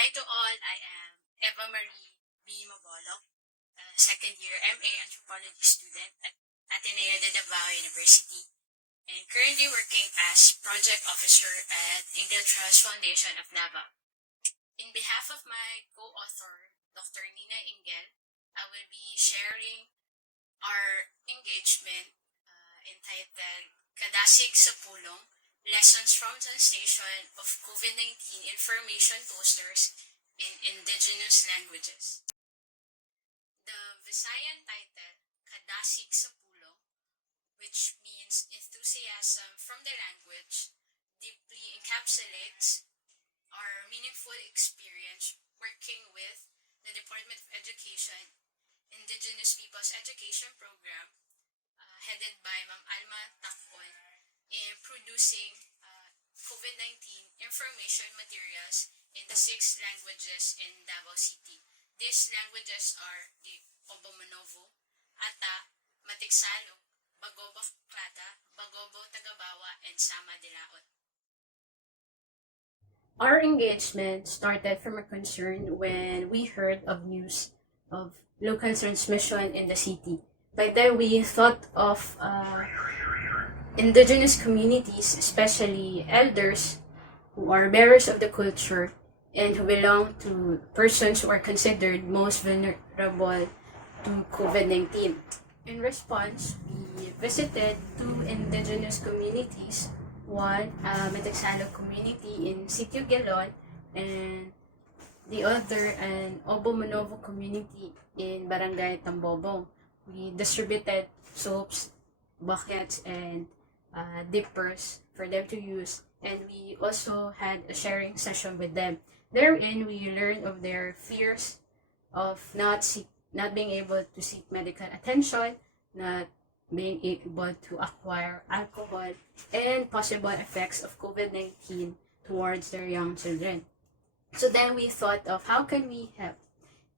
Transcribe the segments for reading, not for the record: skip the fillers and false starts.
Hi to all, I am Eva Marie B. Mabolok, second year MA Anthropology student at Ateneo de Davao University, and currently working as Project Officer at Ingle Trust Foundation of Davao. In behalf of my co-author, Dr. Nina Ingle, I will be sharing our engagement entitled Kadasig sa Pulong, Lessons from Translation of COVID-19 Information Posters in Indigenous Languages. The Visayan title, Kadasig sa Pulong, which means enthusiasm from the language, deeply encapsulates our meaningful experience working with the Department of Education Indigenous Peoples Education Program headed by Ma'am Alma Takon in producing COVID-19 information materials in the 6 languages in Davao City. These languages are the Obu Monuvu, Ata, Matigsalug, Bagobo Klata, Bagobo Tagabawa, and Sama Dilaut. Our engagement started from a concern when we heard of news of local transmission in the city. By then, we thought of indigenous communities, especially elders who are bearers of the culture and who belong to persons who are considered most vulnerable to COVID-19. In response, we visited 2 indigenous communities, one Matigsalug community in Sitio Gelon and the other an Obu Monuvu community in Barangay Tambobong. We distributed soaps, buckets, and dippers for them to use, and we also had a sharing session with them. Therein, we learned of their fears of not being able to seek medical attention, not being able to acquire alcohol, and possible effects of COVID-19 towards their young children. So then we thought of how can we help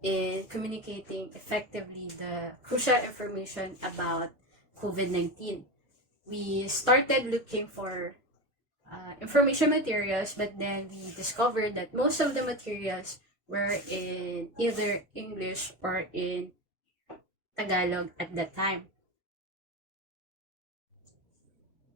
in communicating effectively the crucial information about COVID-19. We started looking for information materials, but then we discovered that most of the materials were in either English or in Tagalog at that time.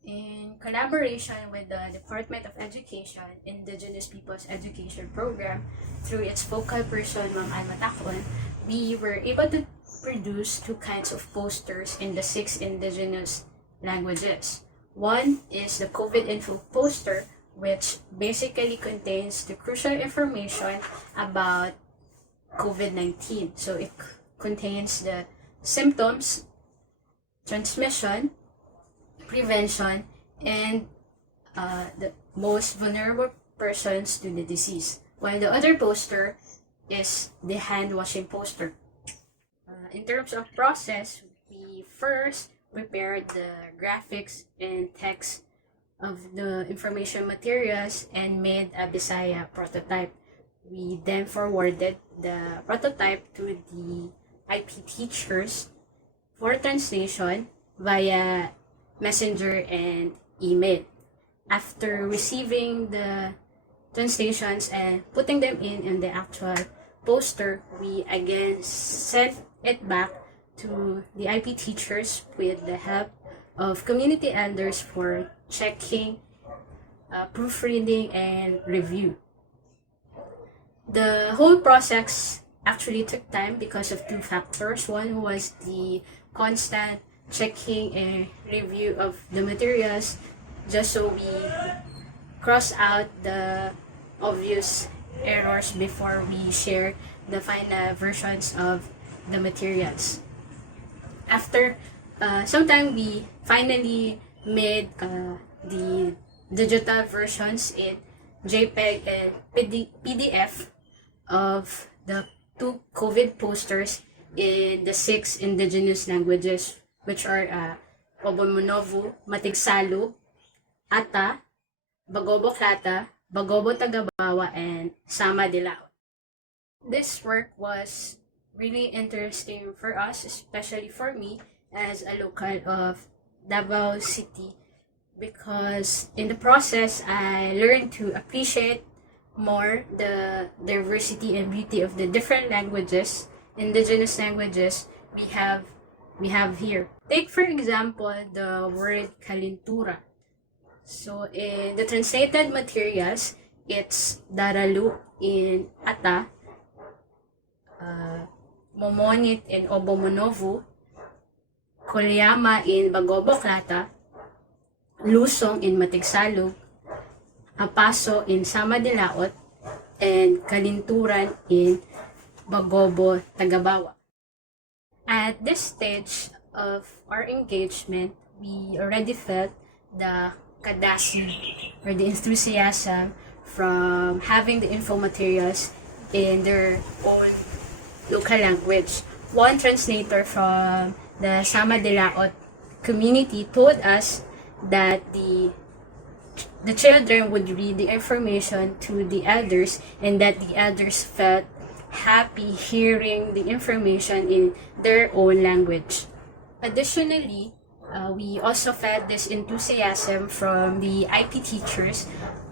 In collaboration with the Department of Education Indigenous Peoples Education Program, through its focal person, Ma'am Alma Takon, we were able to produce 2 kinds of posters in the 6 indigenous languages. One is the COVID info poster, which basically contains the crucial information about COVID-19. So it contains the symptoms, transmission, prevention, and the most vulnerable persons to the disease. While the other poster is the hand washing poster. In terms of process, we first prepared the graphics and text of the information materials and made a Bisaya prototype. We then forwarded the prototype to the IP teachers for translation via messenger and email. After receiving the translations and putting them in the actual poster, we again sent it back to the IP teachers with the help of community elders for checking, proofreading, and review. The whole process actually took time because of 2 factors. One was the constant checking and review of the materials, just so we cross out the obvious errors before we share the final versions of the materials. After some time, we finally made the digital versions in JPEG and PDF of the 2 COVID posters in the 6 indigenous languages, which are Obu Monuvu, Matigsalug, Ata, Bagobo Klata, Bagobo Tagabawa, and Sama Dilaut. This work was really interesting for us, especially for me as a local of Davao City, because in the process I learned to appreciate more the diversity and beauty of the different languages, indigenous languages we have here. Take for example the word kalintura. So in the translated materials, it's daralu in Ata, momonit in Obu Monuvu, kolyama in Bagobo Klata, lusong in Matigsalug, apaso in Sama Dilaut, and kalinturan in Bagobo Tagabawa. At this stage of our engagement, we already felt the Kadasig, or the enthusiasm from having the info materials in their own local language. One translator from the Sama Dilaut community told us that the children would read the information to the elders, and that the elders felt happy hearing the information in their own language. Additionally, we also felt this enthusiasm from the IP teachers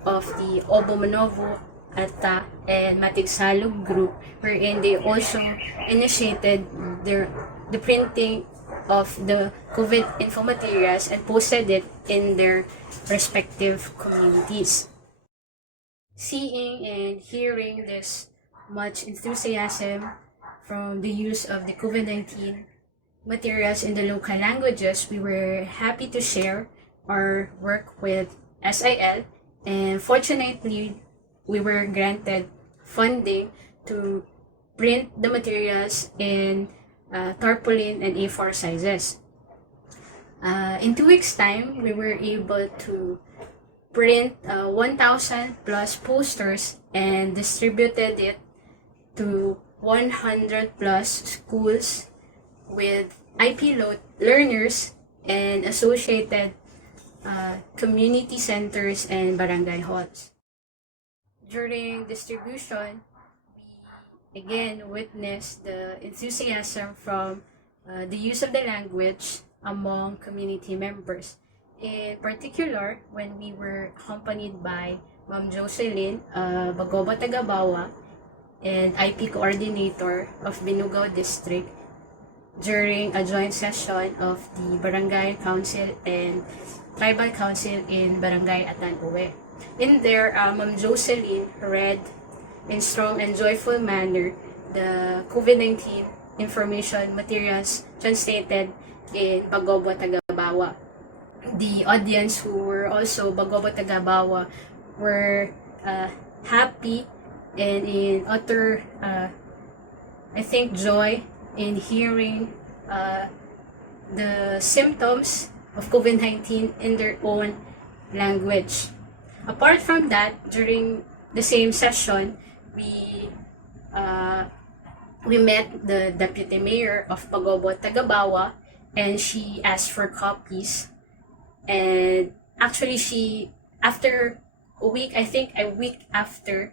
of the Obu Monuvu, Ata, and Matigsalug group, wherein they also initiated the printing of the COVID info materials and posted it in their respective communities. Seeing and hearing this much enthusiasm from the use of the COVID-19 materials in the local languages, we were happy to share our work with SIL, and fortunately, we were granted funding to print the materials in tarpaulin and A4 sizes. In 2 weeks' time, we were able to print 1,000 plus posters and distributed it to 100 plus schools with IP learners and associated community centers and barangay halls. During distribution, we again witnessed the enthusiasm from the use of the language among community members. In particular, when we were accompanied by Ma'am Jocelyn, Bagobo Tagabawa, and IP coordinator of Binugao District, during a joint session of the Barangay Council and Tribal Council in Barangay Atan-Uwe. In there, Ma'am Jocelyn read in strong and joyful manner the COVID-19 information materials translated in Bagobo Tagabawa. The audience who were also Bagobo Tagabawa were happy and in utter, joy in hearing the symptoms of COVID-19 in their own language. Apart from that, during the same session, we met the Deputy Mayor of Bagobo Tagabawa, and she asked for copies. And actually, after a week after,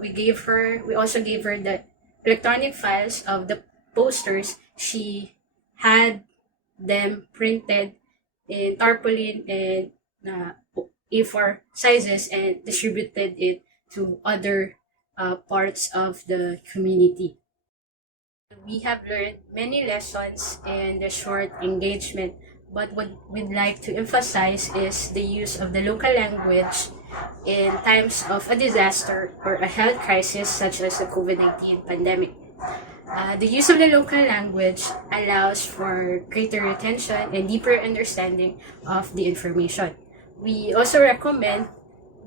we also gave her the electronic files of the posters. She had them printed in tarpaulin and A4 sizes and distributed it to other parts of the community. We have learned many lessons in the short engagement, but what we'd like to emphasize is the use of the local language in times of a disaster or a health crisis such as the COVID-19 pandemic. The use of the local language allows for greater retention and deeper understanding of the information. We also recommend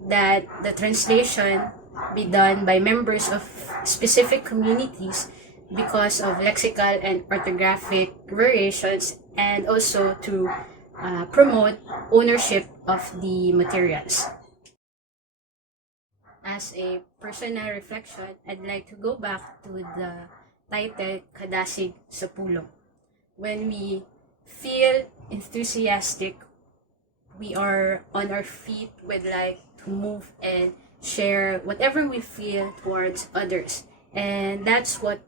that the translation be done by members of specific communities because of lexical and orthographic variations, and also to promote ownership of the materials. As a personal reflection, I'd like to go back to the title Kadasig sa Pulong. When we feel enthusiastic, we are on our feet, we'd like to move and share whatever we feel towards others. And that's what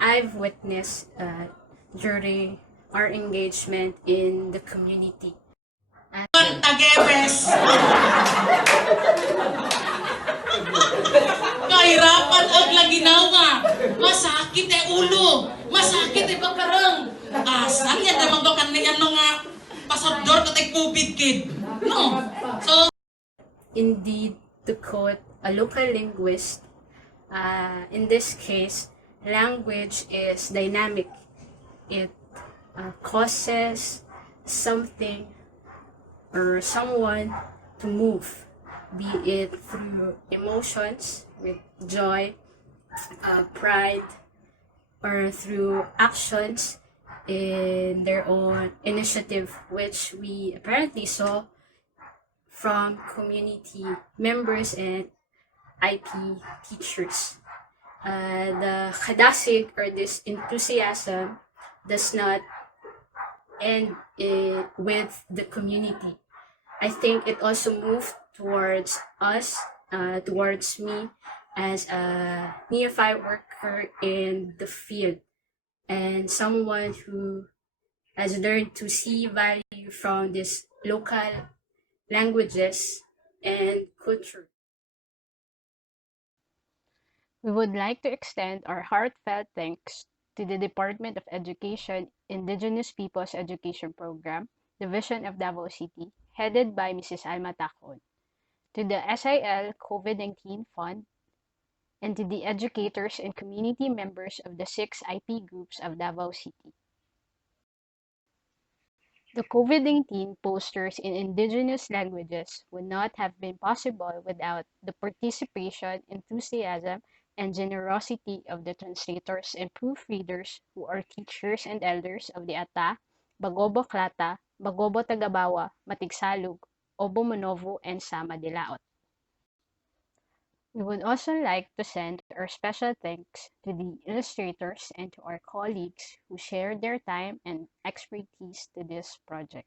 I've witnessed during our engagement in the community. Kahirapan ang laginawa. Masakit ulo. Masakit pagkarang. Asan yan naman ba kaniyan nga pasodor ka tay COVID kid? No. So, Indeed, to quote a local linguist, in this case, language is dynamic. It causes something or someone to move, be it through emotions with joy, pride, or through actions in their own initiative, which we apparently saw from community members and IP teachers. The Kadasig, or this enthusiasm, does not end with the community. I think it also moved towards us, towards me as a neophyte worker in the field and someone who has learned to see value from these local languages and culture. We would like to extend our heartfelt thanks to the Department of Education Indigenous Peoples Education Program, Division of Davao City, headed by Mrs. Alma Tacon, to the SIL COVID-19 Fund, and to the educators and community members of the 6 IP groups of Davao City. The COVID-19 posters in Indigenous languages would not have been possible without the participation, enthusiasm, and generosity of the translators and proofreaders who are teachers and elders of the Ata, Bagobo Klata, Bagobo Tagabawa, Matigsalug, Obu Monuvu, and Sama Dilaut. We would also like to send our special thanks to the illustrators and to our colleagues who shared their time and expertise to this project.